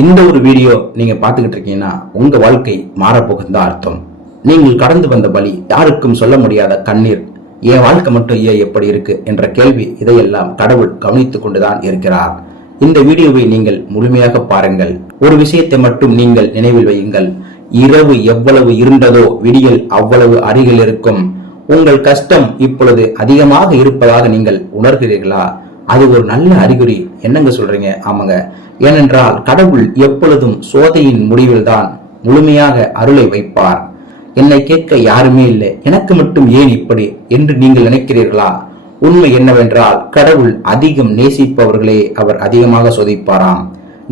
இந்த ஒரு வீடியோ நீங்க பார்த்துக்கிட்டு இருக்கீங்கன்னா உங்க வாழ்க்கை மாறப்போகுதுதான் அர்த்தம். நீங்கள் கடந்து வந்த வழி, யாருக்கும் சொல்ல முடியாத கண்ணீர், என் வாழ்க்கை மட்டும் ஏன் எப்படி இருக்கு என்ற கேள்வி, இதையெல்லாம் கடவுள் கவனித்துக் கொண்டுதான் இருக்கிறார். இந்த வீடியோவை நீங்கள் முழுமையாக பாருங்கள். ஒரு விஷயத்தை மட்டும் நீங்கள் நினைவில் வையுங்கள். இரவு எவ்வளவு இருண்டதோ விடியல் அவ்வளவு அருகில் இருக்கும். உங்கள் கஷ்டம் இப்பொழுது அதிகமாக இருப்பதாக நீங்கள் உணர்கிறீர்களா? அது ஒரு நல்ல அறிகுறி. என்னங்க சொல்றீங்க? ஆமாங்க. ஏனென்றால் கடவுள் எப்பொழுதும் சோதனையின் முடிவில் தான் முழுமையாக அருளை வைப்பார். என்னை கேட்க யாருமே இல்லை, எனக்கு மட்டும் ஏன் இப்படி என்று நீங்கள் நினைக்கிறீர்களா? உண்மை என்னவென்றால் கடவுள் அதிகம் நேசிப்பவர்களே அவர் அதிகமாக சோதிப்பாராம்.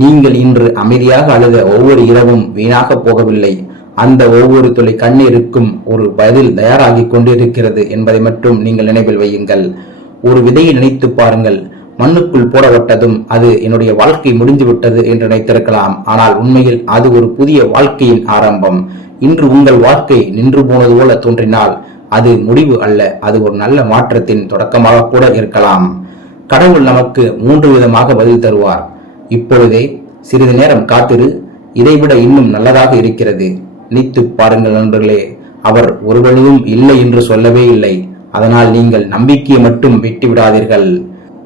நீங்கள் இன்று அமைதியாக அழுத ஒவ்வொரு இரவும் வீணாக போகவில்லை. அந்த ஒவ்வொரு துளி கண்ணீருக்கும் ஒரு பதில் தயாராகி கொண்டிருக்கிறது என்பதை மட்டும் நீங்கள் நினைவில் வையுங்கள். ஒரு விதையை நினைத்து பாருங்கள். மண்ணுக்குள் போடப்பட்டதும் அது என்னுடைய வாழ்க்கை முடிந்து விட்டது என்று நினைத்திருக்கலாம். ஆனால் உண்மையில் அது ஒரு புதிய வாழ்க்கையின் ஆரம்பம். இன்று உங்கள் வாழ்க்கை நின்று போனது போல தோன்றினால் அது முடிவு அல்ல, அது ஒரு நல்ல மாற்றத்தின் தொடக்கமாக கூட இருக்கலாம். கடவுள் நமக்கு 3 விதமாக பதில் தருவார். இப்பொழுதே சிறிது நேரம் காத்திரு, இதைவிட இன்னும் நல்லதாக இருக்கிறது. நினைத்து பாருங்கள் நண்பர்களே, அவர் ஒருவழுதும் இல்லை என்று சொல்லவே இல்லை. அதனால் நீங்கள் நம்பிக்கையை மட்டும் விட்டு விடாதீர்கள்.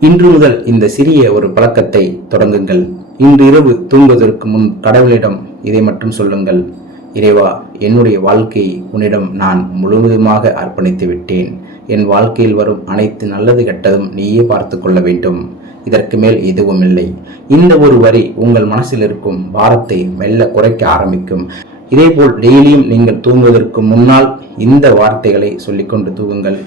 இன்று முதல் இந்த சிறிய ஒரு பழக்கத்தை தொடங்குங்கள். இன்று இரவு தூங்குவதற்கு முன் கடவுளிடம் இதை மட்டும் சொல்லுங்கள். இறைவா, என்னுடைய வாழ்க்கையை உன்னிடம் நான் முழுவதுமாக அர்ப்பணித்து விட்டேன். என் வாழ்க்கையில் வரும் அனைத்து நல்லது கெட்டதும் நீயே பார்த்து கொள்ள வேண்டும். இதற்கு மேல் எதுவும் இல்லை. இந்த ஒரு வரி உங்கள் மனசில் இருக்கும் பாரத்தை மெல்ல குறைக்க ஆரம்பிக்கும். இதேபோல் டெய்லியும் நீங்கள் தூங்குவதற்கு முன்னால் இந்த வார்த்தைகளை சொல்லிக்கொண்டு தூங்குங்கள்.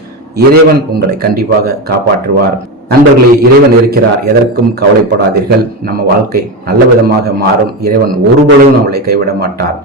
இறைவன் உங்களை கண்டிப்பாக காப்பாற்றுவார். நண்பர்களே, இறைவன் இருக்கிறார், எதற்கும் கவலைப்படாதீர்கள். நம்ம வாழ்க்கை நல்ல விதமாக மாறும். இறைவன் ஒருபொழுதும் நம்மளை கைவிட மாட்டார்.